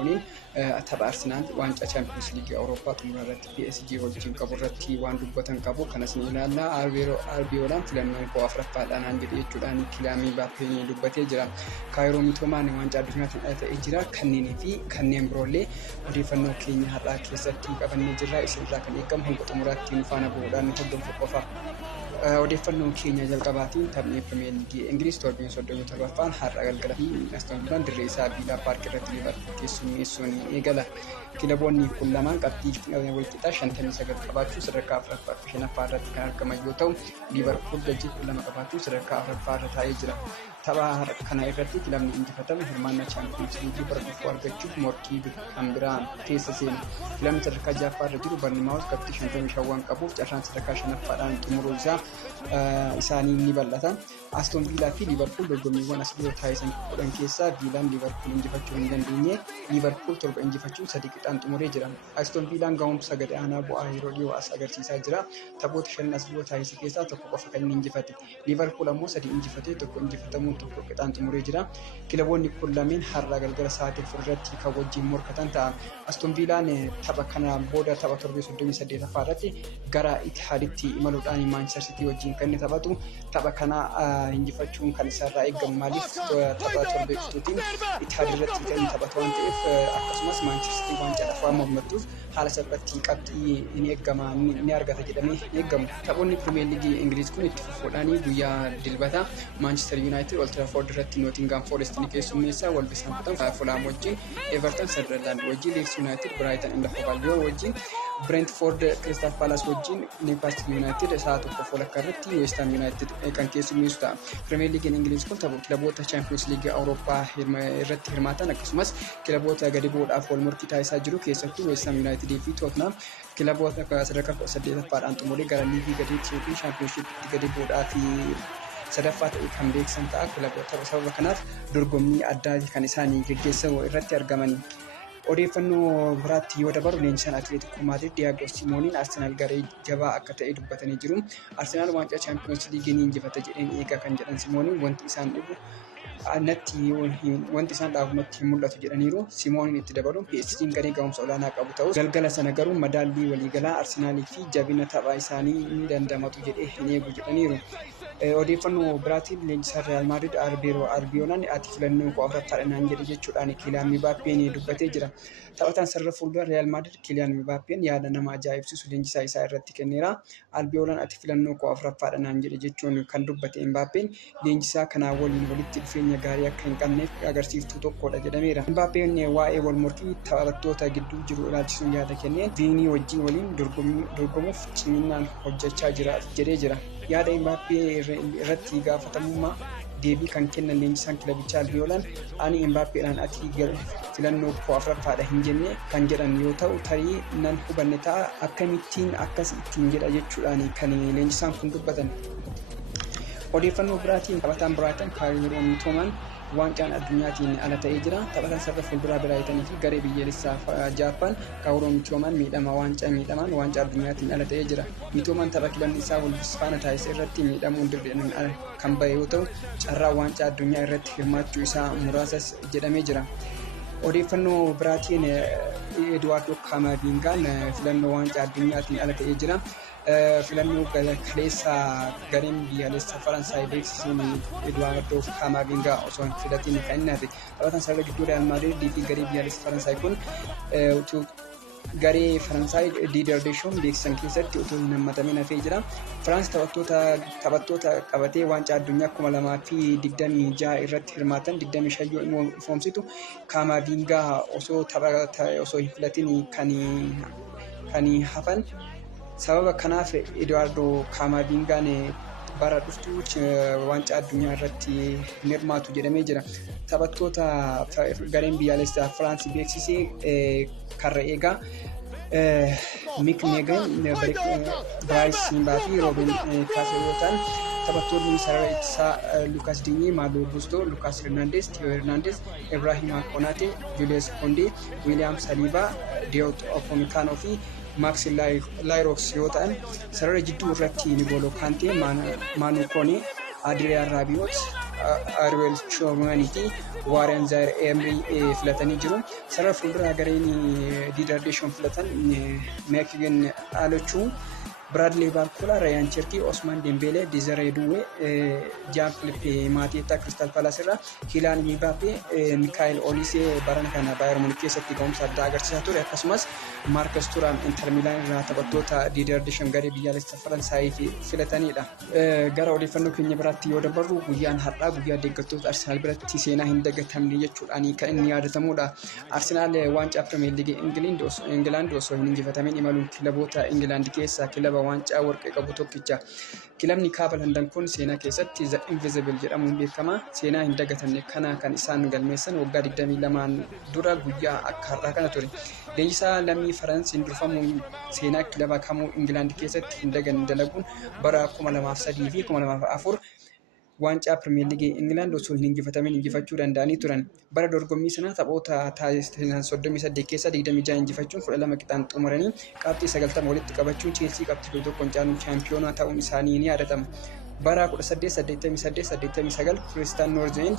Simooniin tapha Arsenaal waancaa Champions League Awurooppaa xumura irratti PSG wajjin qabu irratti waan dubbatan qabu. Kanas ni ilaalla. Albiyoolaan filannoo koo afuraffaadhaan jedhe jechuudhaan Kylian Mbappé dubbatee jira. Kaayiroo Mitoomaan waancaa addunyaa ta'ee jira. Kanneenii fi kanneen biroollee odeeffannoo keenya har'aa keessatti qabannee jirra. Isinirraa kan eegamu hanga xumuraatti nu faana bu'uudhaan hordofuu qofa. Odeeffannoo keenya jalqabaatiin taphni Pirimeer Liigii Ingiliz torbee 37ffaan har'a galgala fi Aston Villaan dirree isaa Viilla Paark irratti Liverpool keessummeessuun eegala. Kilaboonni kun lamaan qabxii walqixaa 59 qabaachuu sadarkaa 4ffaa irratti kan argaman yoo ta'u, Liverpool galchii 2 qabaachuu sadarkaa 4ffaa irra taa'ee jira. Tapha kana irratti kilabni injifatame hirmaannaa Champions League bara dhufu argachuuf morkii kan biraan keessa seena. Kilabni sadarkaa 6ffaa irra jiru Bournemouth qabxii 55 waan qabuuf carraan sadarkaa 5ffaadhaan xumuruu isaanii ni bal'ata. Aston Villa fi Liverpool dorgommiiwwan as dura taasisan 10 keessaa Villaan Liverpool injifachuu hin dandeenye. Liverpool torba injifachuun 3 qixaan xumuree jira. Aston Villaan gahumsa gad aanaa bu'aa yeroo dhiyoo as agarsiisaa jira. Taphoota 5 as dura taasise keessaa tokko qofa kan inni injifate. Liverpool ammoo 3 injifatee tokko injifatamuun tokko qixaan xumuree jira. Kilaboonni kun lameen har'a galgala sa'aatii 4 irratti kan wajjin morkatan ta'a. Aston Villaan tapha kana booda tapha torbee 38ffaa irratti gara Itihaaditti imaluudhaan Manchester City wajjin kan inni taphatu. Tapha kana injifachuun kan isarraa eegamu maaliif tapha torbee dhuftuutiin Itihaad irratti kan taphatu waan ta'eef akkasumas Manchester City waan jedhaaf waan mormatuuf haala salphaatti qabxii ni argata jedhamee eegamu. Taphoonni Pirimeer Liigii Ingiliz kun itti fufuudhaan guyyaa dilbata Manchester United Old Trafford irratti Nottingham Forest ni keessummeessa. Wolverhampton Fulham wajjin, Everton Sunderland wajjin, Leeds United Brighton and Hove Albion wajjin, Brentford Crystal Palace wajjin, Newcastle United sa'a tokko walakkaa irratti West Ham United kan keessummeessu ta'a. Pirimeer Liigiin Ingiliz kun kilaboota Champions League Awurooppaa irratti hirmaatan akkasumas kilaboota gadi bu'uudhaaf wal morkii taasisaa jiru keessattuu West Ham United fi Tottenham kilaboota sadarkaa 18ffaadhaan xumuree gara liigii gadiitti fi Championshippitti gadi bu'uudhaaf sadaffaa ta'e kan beeksisan ta'a. Kilaboota sababa kanaaf dorgommii addaa kan isaanii gaggeessan irratti argamani. Odeeffannoo biraatti yoo dabaru leenjisaan Atileetiikoo Maadrid Diyaagoo Simooniin Arsenaal garee jabaa akka ta'e dubbatanii jiru. Arsenaal waancaa Champions League ni injifata jedheen eegaa kan jedhan Simooniin wanti isaan dhaabumatti mul'atu jedhaniiru. Simooniin itti dabaluun PSG'n garee gahumsa olaanaa qabu ta'us galgala sana garuu madaallii waliigalaa Arsenaalii fi jabina taphaa isaanii ni dandamatu jedhee hin eegu jedhaniiru. Odeeffannoo biraatiin leenjisaan Real Madrid Albiyoolaan ati filannoo koo afuraffaadhaan jedhe jechuudhaan Kylian Mbappé dubbatee jira. Taphataan sarara fuuldura Real Madrid Kylian Mbappé yaada nama ajaa'ibsiisu leenjisaa isaa irratti kenneera. Albiyoolaan ati filannoo koo afuraffaadhaan jedhe jechuun kan dubbate Mbappé leenjisaa kanaa waliin walitti dhufeenya gaarii akka hin qabneef agarsiiftuu tokkodha jedhameera. Mbappé waa'ee wal morkii taphattoota gidduu jiru ilaalchisuun yaada kenneen Viinii wajjin waliin dorgomuuf ciminaan hojjechaa jira jedhee jira. Yaada Mbappé irratti gaafatamummaa deebii kan kennan leenjisaan kilabichaa Albiyoolaan ani Mbappéedhaan ati filannoo koo afuraffaadha hin jenne kan jedhan yoo ta'u tarii nan hubanne ta'a akkamittiin akkas ittiin jedha jechuudhaan kan leenjisaan kun dubbatan. Odeeffannoo biraatiin taphataan Brighton Kaayiroo Mitoomaan waancaan addunyaatiin ala ta'ee jira. Taphataan sarara fuulduraa Brighton fi garee biyyaalessaa Jaappaan Kaayiroo Mitoomaan miidhamaan waancaa addunyaatiin ala ta'ee jira. Mitoomaan tapha kilabni isaa Wolves faana taasise irratti miidhamuun dirreen ala kan bahe yoo ta'u carraa waancaa addunyaa irratti hirmaachuu isaa muraasas jedhamee jira. Odeeffannoo biraatiin Eduardo Camavingaan filannoo waancaa addunyaatiin ala ta'ee jira. Filannoo kaleessa gareen biyyaalessaa Faransaay beeksisuun Eduardo Camavingaa osoo hin filatiin kan inni hafe. Taphataan sarara gidduu Real Madrid fi garee biyyaalessaa Faransaay kun garee Faransaay Didier Deschamps beeksisan keessatti otoo hin hammatamin hafee jira. Firaans taphattoota qabatee waancaa addunyaa 2026 irratti hirmaatan 25 yoo ifoomsitu Camavingaa osoo hin filatin kan hafan. Sababa kanaaf Eduardo Camavingaan bara dhuftuu waancaa addunyaa irratti hirmaatu jedhamee jira. Taphattoota gareen biyyaalessaa Firaans beeksisee karra eegaa Mick Megan, Bryce Simba fi Robin Kaasee yoo ta'an taphattoonni sarara ittisaa Lucas Digne, Malo Gusto, Lucas Hernandez, Theo Hernandez, Ibrahima Konate, Julius Koundé, William Saliba, Diot Upamecano fi Max Lyrox yoo ta'an sarara jidduu irratti N'Golo Kante, Manu Kone, Adrien Rabiot, Arwel Chouamani Warren Zaire Emery filatanii jiru. Sarara fuulduraa gareen Didier Deschamps filatan Mekigen Alochuu, Bradley Barcola, Ryan Cherki, Osman Dembele, Desiree Doué, Jean-Philippe Mateta Crystal Palace irraa, Kylian Mbappé, Michael Olise barana kana Bayern Munich keessatti gahumsa addaa agarsiisaa ture. Akkasumas Marcus Thuram Inter Milan irraa taphattoota Didier Deschamps garee biyyaalessa Faransaayii filatanidha. Gara odeeffannoo keenya biraatti yoo dabarru guyyaan har'aa guyyaa deeggartoota Arsenaal biratti seenaa hin dagatamne jechuudhaan kan inni yaadatamudha. Arsenaal waancaa Premier League England osoo hin injifatamin imaluun kilaboota England keessaa kilaba waancaa warqee qabu tokkicha. Kilabni kaaba London kun seenaa keessatti The Invisible jedhamuun beekama. Seenaa hin dagatamne kana kan isaan galmeessan waggaa 22 dura guyyaa akka har'aa kana ture. Leenjisaa lammii Faransiin durfamuun seenaa kilaba kamuu England keessatti hin daganne dalaguun bara 2003 fi 2004 waancaa Premier League England osoo hin injifatamin injifachuu danda'anii turan. Bara dorgommii sana taphoota taasisan 38 keessa 26 injifachuun 12 qixaan xumuranii qabxii 90 walitti qabachuun Chelsea qabxii tokkoon caaluun chaampiyoonaa ta'uun isaanii ni yaadatama. Bara 1888-89 Preston North End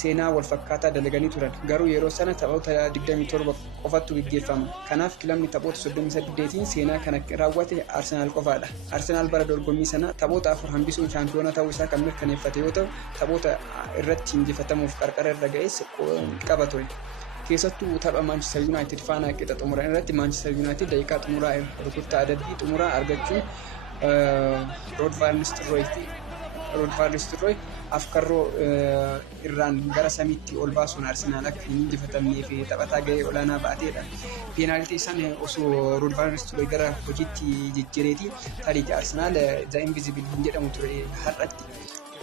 seenaa wal fakkaataa dalaganii turan. Garuu yeroo sana taphoota 27 qofatu gaggeeffama. Kanaaf kilabni taphoota 38tiin seenaa kana raawwate Arsenaal qofaadha. Arsenaal bara dorgommii sana taphoota 4 hambisuun chaampiyoona ta'uu isaa kan mirkaneeffate yoo ta'u, taphoota irratti injifatamuuf qarqara irra ga'es qaba ture. Keessattuu tapha Manchester United faana qixa xumuran irratti Manchester United daqiiqaa xumuraa rukuttaa adabbii xumuraa argachuun Rod van Nistelrooy afkarroo irraan gara samiitti ol baasuun Arsenaal akka hin injifatamnee fi taphataa gahee olaanaa ba'ateedha. Peenaaltii sana osoo Rod van Nistelrooy gara hojiitti jijjiireeti tarii Arsenaal The Invisible hin jedhamu ture har'atti.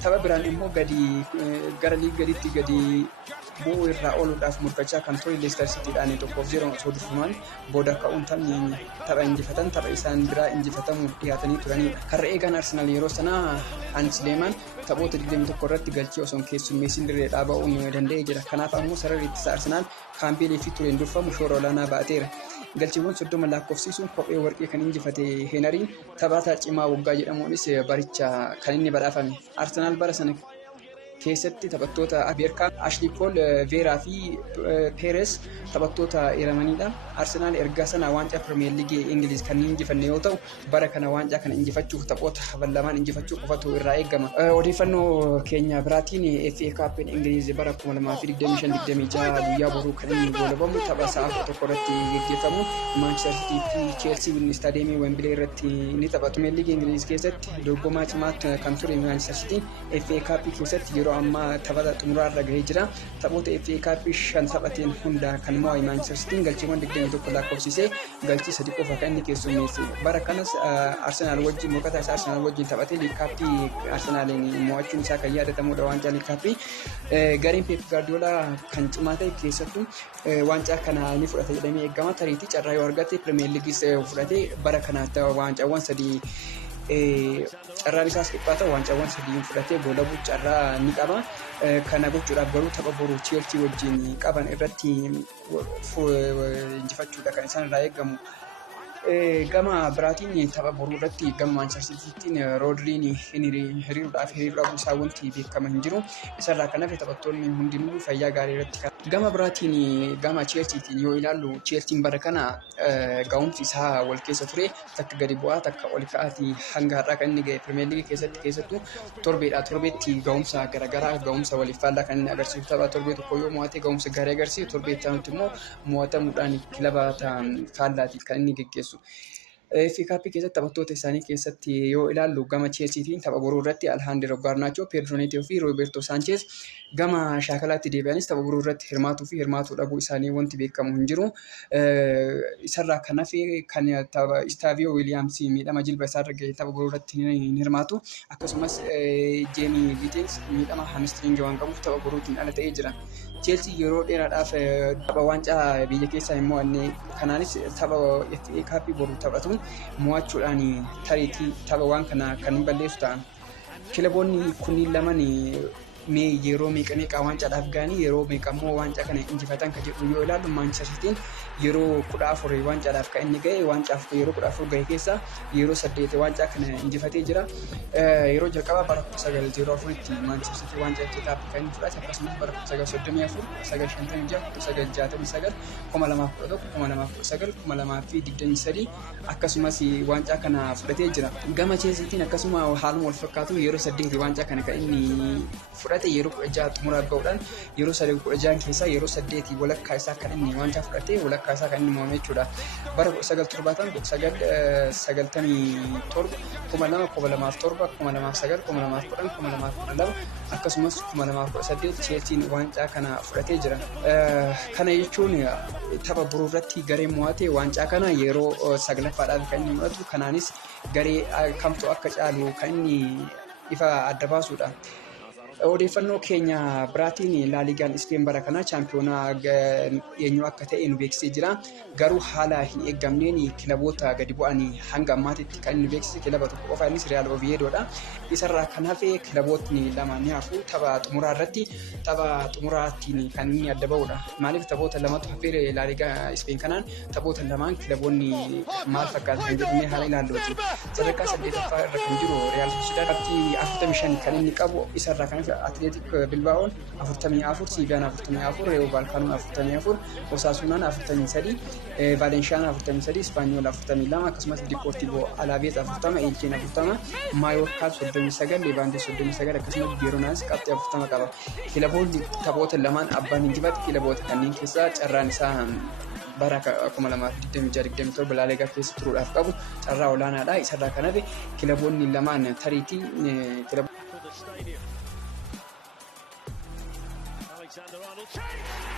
Tapha biraan immoo gara liiga gaditti gadi bu'uu irraa ooluudhaaf murteessaa kan ture Leicester City'dhaan 1-0 osoo durfaman booda ka'uun tapha injifatan tapha isaan biraa injifatamuuf dhiyaatanii turanidha. Karra eegaan Arsenaal yeroo sanaa Hans Lehmann taphoota 21 irratti galchee osoo keessummeessin dirreedhaa ba'uun danda'ee jira. Kanaaf ammoo sararri ittisa Arsenaal Kaambeelii fi Tureen durfamu shoora olaanaa ba'ateera. Galchiiwwan 30 lakkoofsiisuun kophee warqee kan injifate Heneriin taphataa cimaa waggaa jedhamuunis baricha kan inni badhaafame. Arsenaal bara sana keessatti taphattoota Abeerkaa, Ashley Cole, Veeraa fi Perez taphattoota eeramanidha. Arsenaal ergaa sana waancaa Premier League Ingiliz kan injifanne yoo ta'u, bara kana waancaa kana injifachuuf taphoota lamaan injifachuu qofatu irraa eegama. Odeeffannoo keenya biraatiin FA Cup Ingiliz bara 2025-26 guyyaa boruu kan inni goolabamu tapha sa'a 1 irratti gaggeeffamu Manchester City fi Chelsea Stadium Wembley irratti ni taphatu. Premier League Ingiliz keessatti dorgomaa cimaa kan ture Manchester City FA Cup keessatti yeroo ammaa tapha xumuraa irra gahee jira. Taphoota FA Cup 5 taphateen hunda kan mo'e Manchester City galchiiwwan 21 lakkoofsisee galchii 3 qofa kan inni keessummeesse. Bara kanas Arsenaal wajjin moqataa isaa Arsenaal wajjin taphatee League Cup Arsenaaliin mo'achuun isaa kan yaadatamudha waancaa League Cup. Gareen Pep Guardiola kan cimaa ta'e keessattuu waancaa kana ni fudhata jedhamee eegama. Tariitii carraa yoo argate Premier League fudhatee bara kanaatti waancawwan 3 carraan isaas qixxaata waancawwan 3 fudhatee goolabuu carraa ni qaba. Kana gochuudhaaf garuu tapha boruu Chelsea wajjin qaban irratti injifachuudha kan isaan irraa eegamu. Gama biraatiin tapha boruu irratti gama Manchester Citytiin Rodriin hiriiruudhaaf hiriiruu isaa wanti beekama hin jiru. Isarraa kan hafe taphattoonni hundinuu fayyaa gaarii irratti kan. Gama biraatiin gama Chelseatiin yoo ilaallu Chelseaan bara kana ga'umsi isaa wal keessa ture takka gadi bu'aa takka ol ka'aatii hanga har'aa kan inni ga'e Premier League keessatti keessattuu torbeetti ga'umsa garaagaraa ga'umsa waliif faallaa kan inni agarsiisu tapha torbee tokko yoo mo'ate ga'umsa gaarii agarsiisu torbeetti aanutti immoo mo'atamuudhaan kilaba faallaatiin kan inni geggeessu. FA Cup keessatti taphattoota isaanii keessatti yoo ilaallu gama Chelseatiin tapha boruu irratti Alejandro Garnacho, Pedro Neto fi Roberto Sanchez gama shaakalaatti deebi'anis tapha boruu irratti hirmaatuu dhabuu isaanii wanti beekamu hin jiru. Isarraa kan hafe kan Istavio Williams miidhama jilba isaarra ga'e tapha boruu irratti hin hirmaatu. Akkasumas Jamie Gittins miidhama hamstring waan qabuuf tapha boruutiin ala ta'ee jira. Chelsea yeroo dheeraadhaaf tapha waancaa biyya keessaa hin mo'anne. Kanaanis tapha FA Cup boruu taphatuun mo'achuudhaan tariitii tapha waan kana kan balleessu ta'an. Kilaboonni kunniin lamaan mee yeroo meeqa waancaadhaaf gaanii yeroo meeqammoo waancaa kana injifatan kan jedhu yoo ilaallu Manchester Cityin yeroo 14 waancadhaaf kan inni ga'e waancaaf yeroo 14 ga'e keessa yeroo 8 waancaa kana injifatee jira. Yeroo jalqabaa bara 1904tti Manchester City waancaa kitaab kan inni fudhate akkasumas bara 1934 1956 1969 2011 akkasumas waancaa kana fudhatee jira. Gama Chelseatiin akkasuma haaluma wal fakkaatu yeroo 8 waancaa kana kan inni fudhate yeroo 16 xumuraa ga'uudhaan yeroo 16 keessaa yeroo 8 walakkaa isaa kan inni waancaa fudhate walakkaa isaa kan inni mo'ame jechuudha. Bara 1970 akkasumas 2018 Chelsean waancaa kana fudhatee jira. Kana jechuun tapha biroo irratti garee mo'ate waancaa kana yeroo 9ffaadhaaf kan inni mo'atu kanaanis garee kamtu akka caalu kan inni ifa adda baasuudha. Odeeffannoo keenya biraatiin laaligaan Ispeen bara kana chaampiyoonaa eenyu akka ta'e nu beeksisee jira. Garuu haala hin eeggamneen kilaboota gadi bu'anii hanga ammaatitti kan inni beeksise kilaba tokko qofa innis Real Oviedoodha. Isarraa kan hafe kilabootni lama ni hafu tapha xumuraa irratti tapha xumuraatiin kan inni adda ba'uudha. Maaliif taphoota lamatu hafee laaligaa Ispeen kanaan taphoota lamaan kilaboonni maal fakkaata kan jedhamee haala ilaalluuti. Sadarkaa 8ffaa irra kan jiru Real Sociedad 45 kan inni qabu isarraa kan Athletic Bilbao 44, Sevilla 44, Rayo Vallecano 44, Osasuna 43, Valencia 43, Espanyol 42, akkasumas Deportivo Alaves 40, Elche 40, Mallorca 39, Levante 39, akkasumas Girona's qabxii 40 qaba. Kilaboonni taphoota lamaan abbaan injifate kilaboota kanneen keessaa carraan isaa bara 2026-27 laaligaa keessa turuudhaaf qabu carraa olaanaadha. Isarraa kan hafe kilaboonni lamaan tariitii Alexander-Arnold.